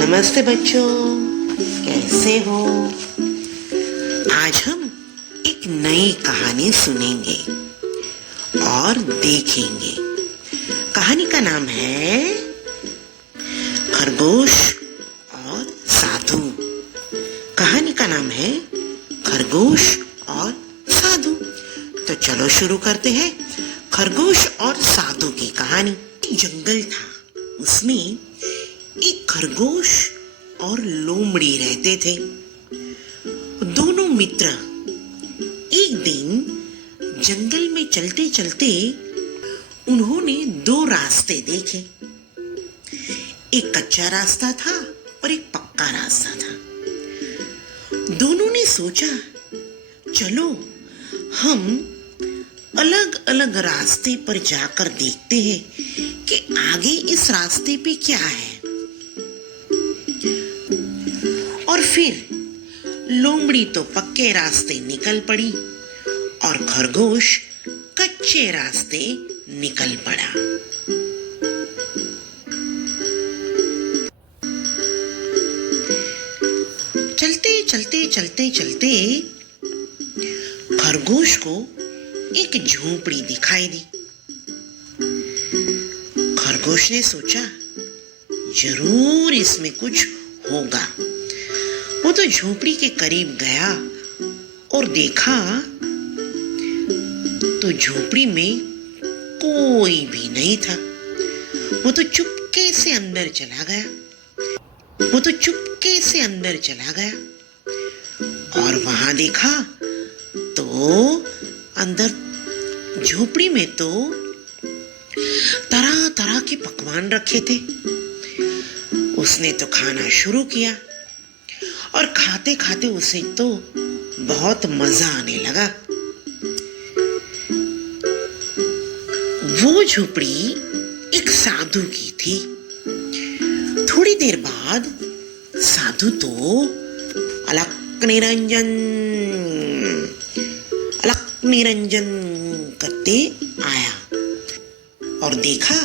नमस्ते बच्चों, कैसे हो? आज हम एक नई कहानी सुनेंगे और देखेंगे। कहानी का नाम है खरगोश और साधु। कहानी का नाम है खरगोश और साधु। तो चलो शुरू करते हैं खरगोश और साधु की कहानी। जंगल था, उसमें एक खरगोश और लोमड़ी रहते थे। दोनों मित्र एक दिन जंगल में चलते चलते उन्होंने दो रास्ते देखे। एक कच्चा रास्ता था और एक पक्का रास्ता था। दोनों ने सोचा, चलो हम अलग अलग रास्ते पर जाकर देखते हैं कि आगे इस रास्ते पे क्या है। और फिर लोमड़ी तो पक्के रास्ते निकल पड़ी और खरगोश कच्चे रास्ते निकल पड़ा। चलते चलते चलते चलते खरगोश को एक झोपड़ी दिखाई दी। खरगोश ने सोचा, जरूर इसमें कुछ होगा। वो तो झोपड़ी के करीब गया और देखा तो झोपड़ी में कोई भी नहीं था। वो तो चुपके से अंदर चला गया और वहां देखा तो अंदर झोपड़ी में तो तरह तरह के पकवान रखे थे। उसने तो खाना शुरू किया और खाते खाते उसे तो बहुत मजा आने लगा। वो झोपड़ी एक साधु की थी। थोड़ी देर बाद साधु तो अलक निरंजन करते आया और देखा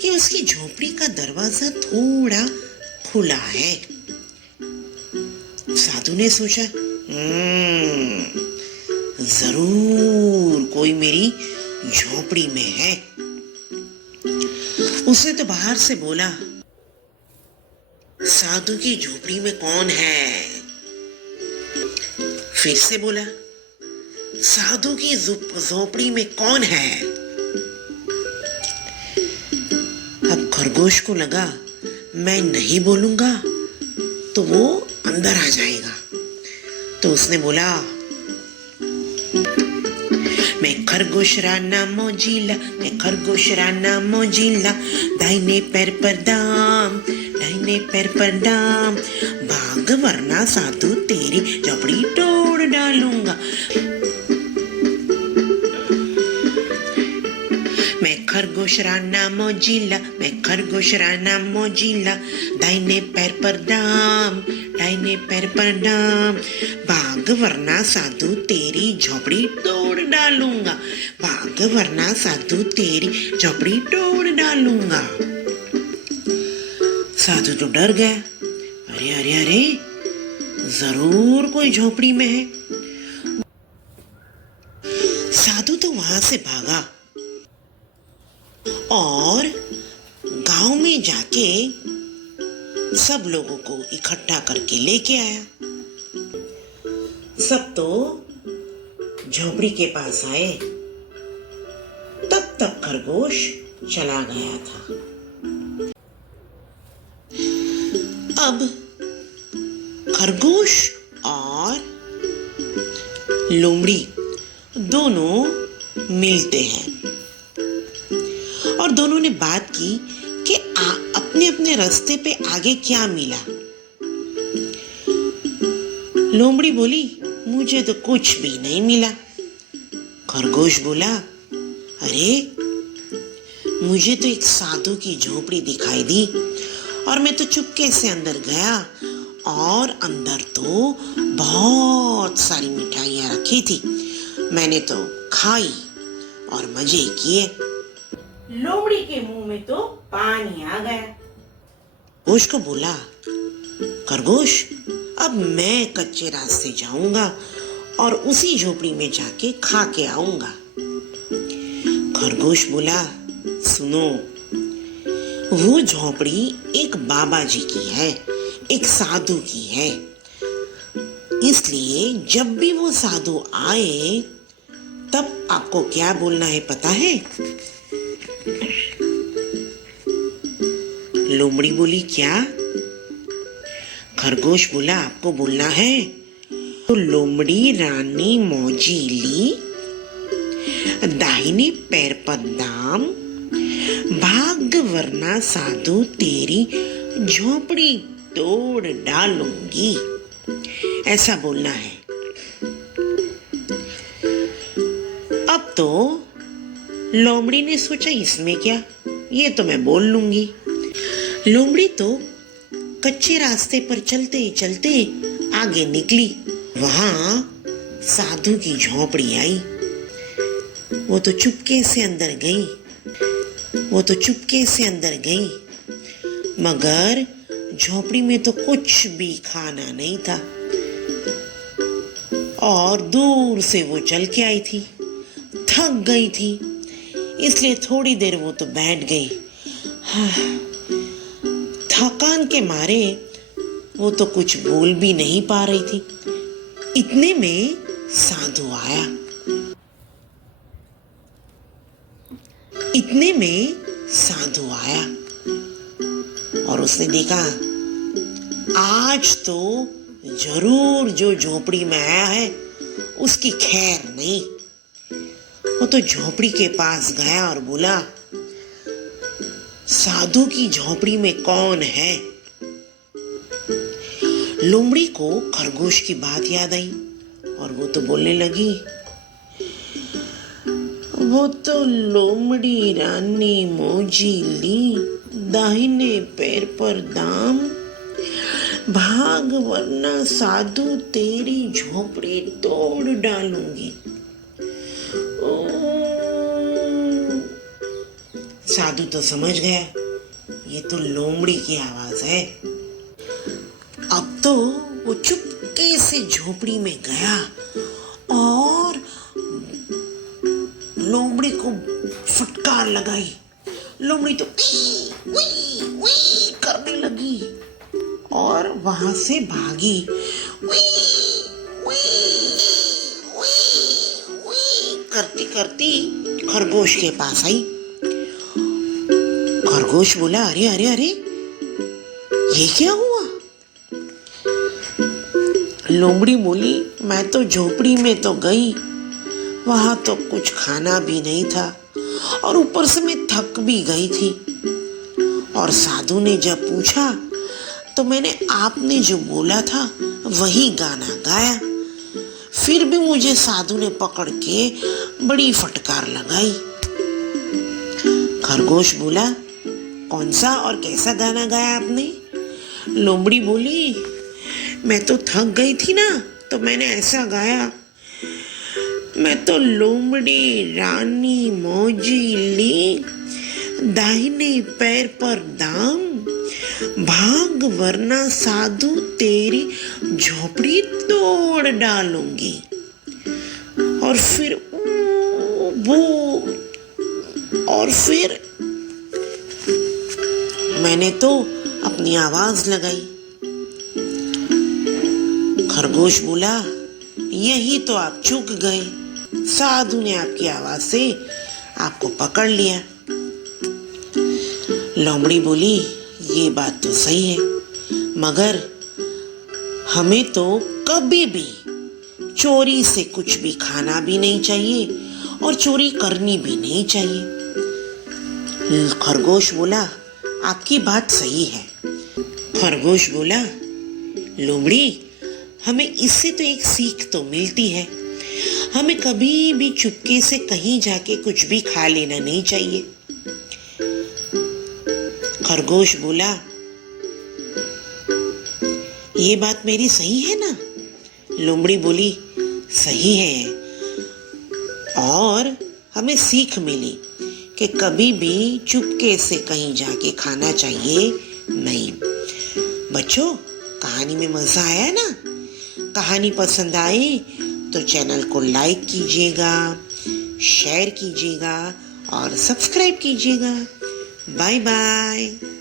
कि उसकी झोपड़ी का दरवाजा थोड़ा खुला है। साधु ने सोचा, जरूर कोई मेरी झोपड़ी में है। उसने तो बाहर से बोला, साधु की झोपड़ी में कौन है? फिर से बोला, साधु की झोपड़ी में कौन है? अब खरगोश को लगा, मैं नहीं बोलूंगा तो वो अंदर आ जाएगा। तो उसने बोला, मैं खरगोश राना मोजीला, दाहिने पैर पर दाम, भाग वरना साधु तेरी झोपड़ी तोड़ डालूंगा। मैं खरगोश राना मोजीला, दाहिने पैर पर दाम, भाग वरना साधु तेरी झोपड़ी तोड़ डालूंगा। साधु तो डर गया। अरे जरूर कोई झोपड़ी में है। साधु तो वहां से भागा और गांव में जाके सब लोगों को इकट्ठा करके लेके आया। सब तो झोपड़ी के पास आए। तब तक खरगोश चला गया था। अब खरगोश और लोमड़ी दोनों मिलते हैं और दोनों ने बात की कि अपने अपने रास्ते पे आगे क्या मिला। लोमड़ी बोली, मुझे तो कुछ भी नहीं मिला। खरगोश बोला, अरे मुझे तो एक साधु की झोपड़ी दिखाई दी और मैं तो चुपके से अंदर गया और अंदर तो बहुत सारी मिठाइयां रखी थी। मैंने तो खाई और मजे किए। लोमड़ी के मुंह में तो पानी आ गया। खरगोश को बोला, खरगोश अब मैं कच्चे रास्ते जाऊंगा और उसी झोपड़ी में जाके खा के आऊंगा। खरगोश बोला, सुनो, वो झोपड़ी एक बाबा जी की है, एक साधु की है, इसलिए जब भी वो साधु आए तब आपको क्या बोलना है पता है? लोमड़ी बोली, क्या? खरगोश बोला, आपको बोलना है, तो लोमड़ी रानी मौजीली, दाहिने पैर पर दाम, भाग वरना साधु तेरी झोपड़ी तोड़ डालूंगी, ऐसा बोलना है। अब तो लोमड़ी ने सोचा, इसमें क्या, ये तो मैं बोल लूंगी। लोमड़ी तो कच्चे रास्ते पर चलते चलते आगे निकली। वहां साधु की झोपड़ी आई। वो तो चुपके से अंदर गई, मगर झोपड़ी में तो कुछ भी खाना नहीं था और दूर से वो चल के आई थी। थक गई थी, इसलिए थोड़ी देर वो तो बैठ गई। थकान के मारे वो तो कुछ बोल भी नहीं पा रही थी। इतने में साधु आया। और उसने देखा, आज तो जरूर जो झोपड़ी में आया है उसकी खैर नहीं। वो तो झोपड़ी के पास गया और बोला, साधु की झोपड़ी में कौन है? लोमड़ी को खरगोश की बात याद आई और वो तो बोलने लगी, वो तो लोमड़ी रानी मौजीली, दाहिने पैर पर दाम, भाग वरना साधु तेरी झोपड़ी तोड़ डालूंगी। साधु तो समझ गया, ये तो लोमड़ी की आवाज है। अब तो वो चुपके से झोपड़ी में गया और लोमड़ी को फटकार लगाई। लोमड़ी तो वी वी वी करने लगी और वहां से भागी। वी वी वी वी करती करती खरगोश के पास आई। खरगोश बोला, अरे अरे अरे, ये क्या हुआ? लोमड़ी बोली, मैं तो झोपड़ी में तो गई, वहां तो कुछ खाना भी नहीं था और ऊपर से मैं थक भी गई थी। और साधु ने जब पूछा तो मैंने आपने जो बोला था वही गाना गाया। फिर भी मुझे साधु ने पकड़ के बड़ी फटकार लगाई। खरगोश बोला, कौन सा और कैसा गाना गाया आपने? लोमड़ी बोली, मैं तो थक गई थी ना, तो मैंने ऐसा गाया, मैं तो लोमड़ी रानी मौजीली, दाहिने पैर पर दाम, भाग वरना साधु तेरी झोपड़ी तोड़ डालूंगी। और फिर मैंने तो अपनी आवाज लगाई। खरगोश बोला, यही तो आप चूक गए, साधु ने आपकी आवाज से आपको पकड़ लिया। लोमड़ी बोली, ये बात तो सही है, मगर हमें तो कभी भी चोरी से कुछ भी खाना भी नहीं चाहिए और चोरी करनी भी नहीं चाहिए। खरगोश बोला, आपकी बात सही है। खरगोश बोला, लोमड़ी, हमें इससे तो एक सीख तो मिलती है, हमें कभी भी चुपके से कहीं जाके कुछ भी खा लेना नहीं चाहिए। खरगोश बोला, ये बात मेरी सही है ना? लोमड़ी बोली, सही है, और हमें सीख मिली कि कभी भी चुपके से कहीं जाके खाना चाहिए नहीं। बच्चों, कहानी में मजा आया ना? कहानी पसंद आई तो चैनल को लाइक कीजिएगा, शेयर कीजिएगा और सब्सक्राइब कीजिएगा। Bye bye.